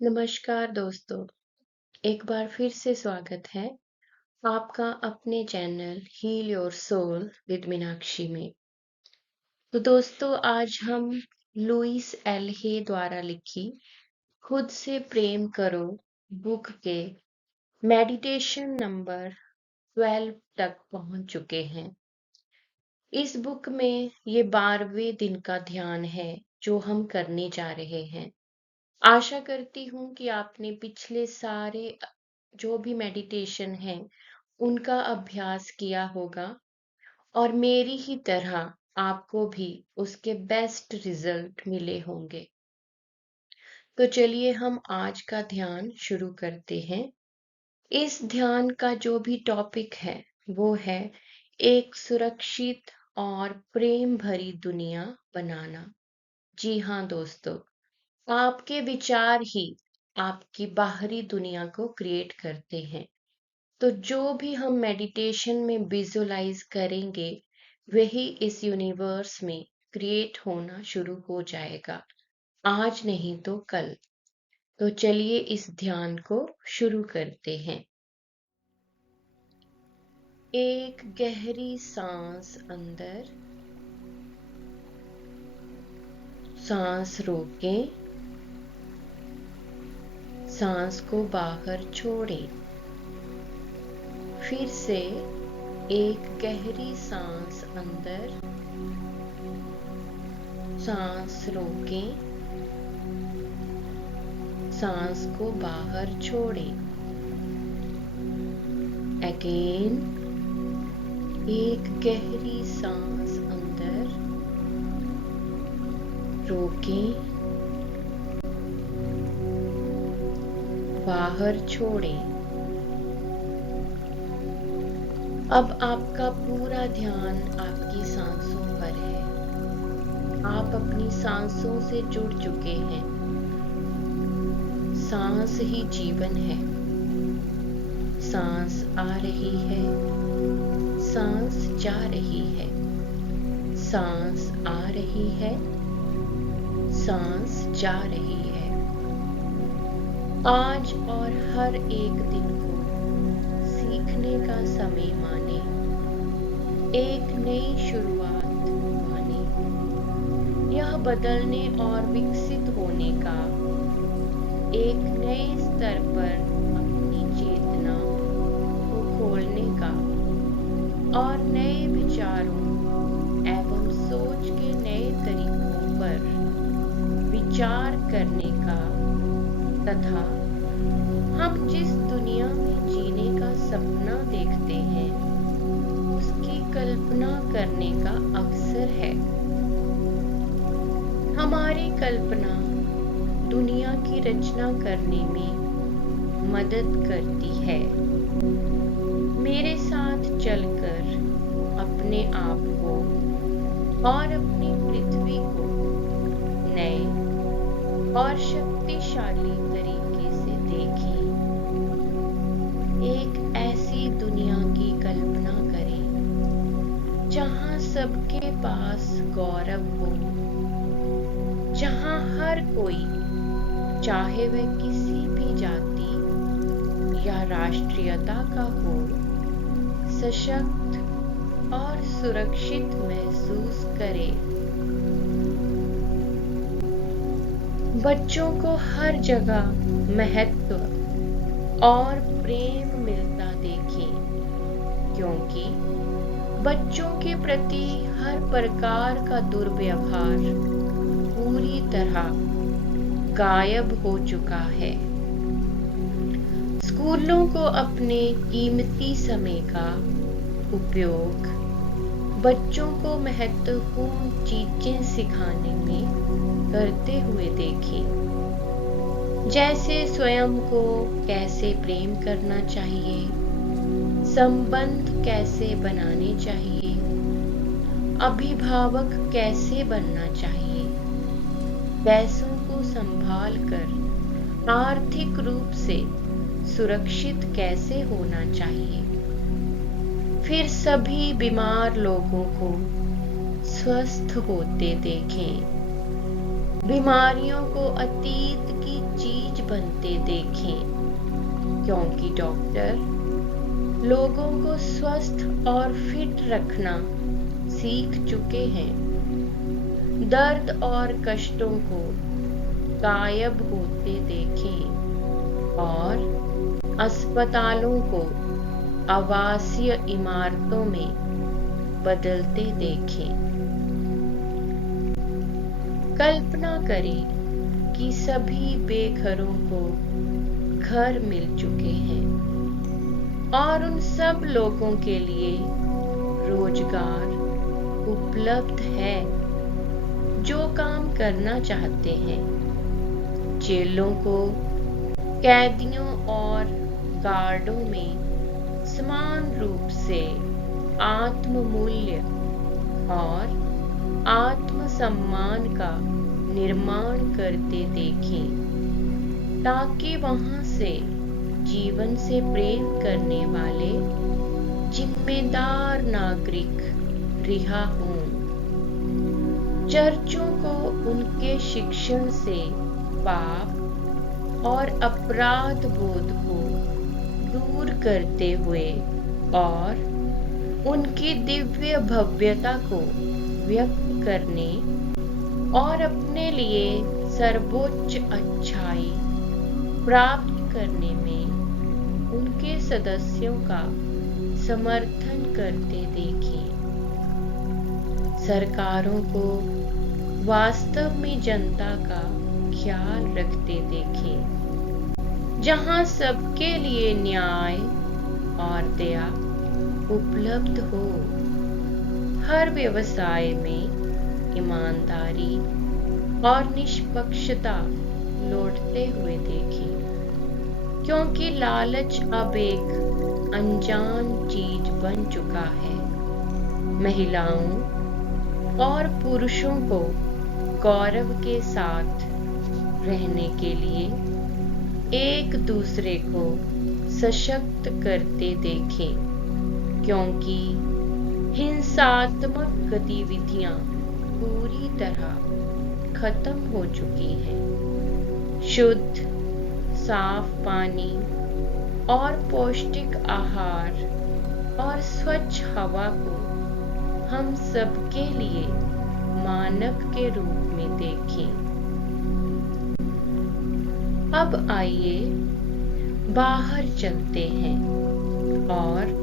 नमस्कार दोस्तों, एक बार फिर से स्वागत है आपका अपने channel heal your soul with Meenakshi में। तो दोस्तों आज हम लुइस एल हे द्वारा लिखी खुद से प्रेम करो बुक के मेडिटेशन नंबर 12 तक पहुंच चुके हैं। इस बुक में ये 12वें दिन का ध्यान है जो हम करने जा रहे हैं। आशा करती हूँ कि आपने पिछले सारे जो भी मेडिटेशन है उनका अभ्यास किया होगा और मेरी ही तरह आपको भी उसके बेस्ट रिजल्ट मिले होंगे। तो चलिए हम आज का ध्यान शुरू करते हैं। इस ध्यान का जो भी टॉपिक है वो है एक सुरक्षित और प्रेम भरी दुनिया बनाना। जी हाँ दोस्तों, आपके विचार ही आपकी बाहरी दुनिया को क्रिएट करते हैं। तो जो भी हम मेडिटेशन में विजुलाइज करेंगे वही इस यूनिवर्स में क्रिएट होना शुरू हो जाएगा, आज नहीं तो कल। तो चलिए इस ध्यान को शुरू करते हैं। एक गहरी सांस अंदर, सांस रोकें, सांस को बाहर छोड़ें। फिर से एक गहरी सांस अंदर, सांस रोकें, सांस को बाहर छोड़ें। अगेन, एक गहरी सांस अंदर, रोकें, बाहर छोड़ें। अब आपका पूरा ध्यान आपकी सांसों पर है। आप अपनी सांसों से जुड़ चुके हैं। सांस ही जीवन है। सांस आ रही है, सांस जा रही है, सांस आ रही है, सांस जा रही है। आज और हर एक दिन को सीखने का समय माने, एक नई शुरुआत माने, यह बदलने और विकसित होने का एक नए स्तर पर अपनी चेतना को खोलने का और नए विचारों एवं सोच के नए तरीकों पर विचार करने का तथा हम जिस दुनिया में जीने का सपना देखते हैं उसकी कल्पना करने का अवसर है। हमारी कल्पना दुनिया की रचना करने में मदद करती है। मेरे साथ चलकर अपने आप को और अपनी पृथ्वी को नए और शक्तिशाली तरीके से देखें। एक ऐसी दुनिया की कल्पना करें जहां सबके पास गौरव हो, जहां हर कोई, चाहे वह किसी भी जाति या राष्ट्रीयता का हो, सशक्त और सुरक्षित महसूस करे। बच्चों को हर जगह महत्व और प्रेम मिलता देखें, क्योंकि बच्चों के प्रति हर प्रकार का दुर्व्यवहार पूरी तरह गायब हो चुका है। स्कूलों को अपने कीमती समय का उपयोग बच्चों को महत्वपूर्ण चीजें सिखाने में करते हुए देखें, जैसे स्वयं को कैसे प्रेम करना चाहिए, संबंध कैसे बनाने चाहिए, अभिभावक कैसे बनना चाहिए, पैसों को संभाल कर आर्थिक रूप से सुरक्षित कैसे होना चाहिए, फिर सभी बीमार लोगों को स्वस्थ होते देखें, बीमारियों को अतीत की चीज बनते देखें, क्योंकि डॉक्टर लोगों को स्वस्थ और फिट रखना सीख चुके हैं। दर्द और कष्टों को गायब होते देखें और अस्पतालों को आवासीय इमारतों में बदलते देखें। कल्पना करें कि सभी बेघरों को घर मिल चुके हैं और उन सब लोगों के लिए रोजगार उपलब्ध है जो काम करना चाहते हैं। जेलों को कैदियों और गार्डों में समान रूप से आत्ममूल्य और आत्मसम्मान का निर्माण करते देखें, ताकि वहां से जीवन से प्रेम करने वाले जिम्मेदार नागरिक रिहा हों। चर्चों को उनके शिक्षण से पाप और अपराध बोध को दूर करते हुए और उनकी दिव्य भव्यता को व्यक्त करने और अपने लिए सर्वोच्च अच्छाई प्राप्त करने में उनके सदस्यों का समर्थन करते देखें। सरकारों को वास्तव में जनता का ख्याल रखते देखें, जहां सबके लिए न्याय और दया उपलब्ध हो। हर व्यवसाय में ईमानदारी और निष्पक्षता लौटते हुए देखें, क्योंकि लालच अब एक अनजान चीज बन चुका है। महिलाओं और पुरुषों को गौरव के साथ रहने के लिए एक दूसरे को सशक्त करते देखें, क्योंकि हिंसात्मक गतिविधियां पूरी तरह खत्म हो चुकी हैं। शुद्ध, साफ पानी और पौष्टिक आहार और स्वच्छ हवा को हम सबके लिए मानक के रूप में देखें। अब आइए बाहर चलते हैं और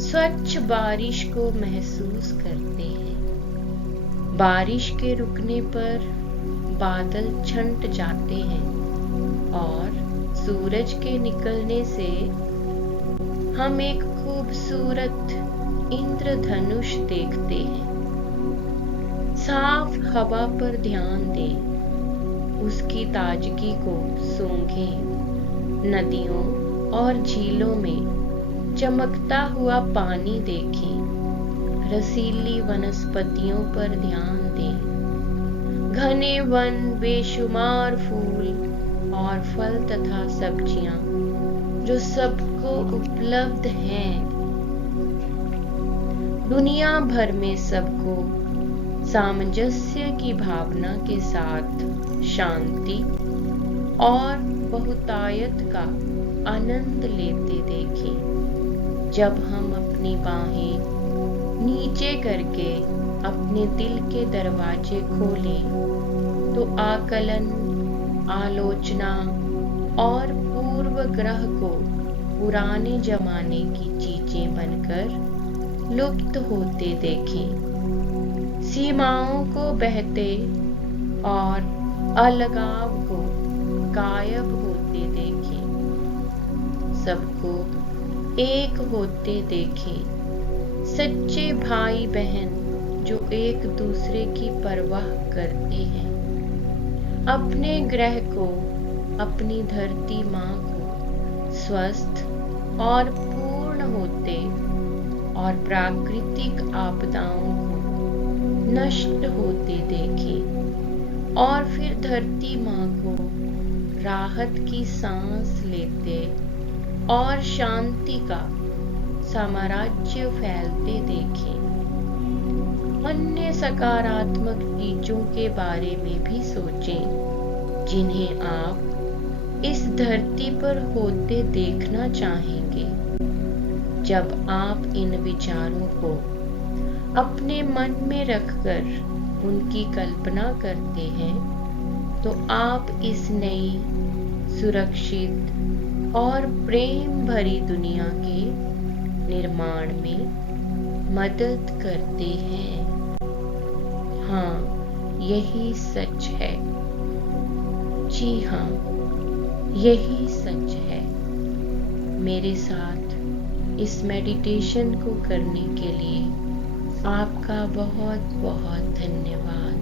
स्वच्छ बारिश को महसूस करते हैं। बारिश के रुकने पर बादल छंट जाते हैं और सूरज के निकलने से हम एक खूबसूरत इंद्रधनुष देखते हैं। साफ हवा पर ध्यान दें, उसकी ताजगी को सूंघें। नदियों और झीलों में चमकता हुआ पानी देखें। रसीली वनस्पतियों पर ध्यान दें। घने वन, बेशुमार फूल और फल तथा सब्जियां जो सबको उपलब्ध हैं। दुनिया भर में सबको सामंजस्य की भावना के साथ शांति और बहुतायत का आनंद लेते देखें। जब हम अपनी बाहें नीचे करके अपने दिल के दरवाजे खोलें, तो आकलन, आलोचना और पूर्वग्रह को पुराने जमाने की चीजें बनकर लुप्त होते देखें। सीमाओं को बहते और अलगाव को गायब होते देखें। सबको एक होते देखें। सच्चे भाई बहन जो एक दूसरे की परवाह करते हैं। अपने ग्रह को, अपनी धरती माँ को स्वस्थ और पूर्ण होते और प्राकृतिक आपदाओं को नष्ट होते देखें, और फिर धरती माँ को राहत की सांस लेते और शांति का साम्राज्य फैलते देखें। अन्य सकारात्मक चीजों के बारे में भी सोचें, जिन्हें आप इस धरती पर होते देखना चाहेंगे। जब आप इन विचारों को अपने मन में रखकर उनकी कल्पना करते हैं, तो आप इस नई, सुरक्षित और प्रेम भरी दुनिया के निर्माण में मदद करते हैं। हाँ, यही सच है। जी हाँ, यही सच है। मेरे साथ इस मेडिटेशन को करने के लिए आपका बहुत बहुत धन्यवाद।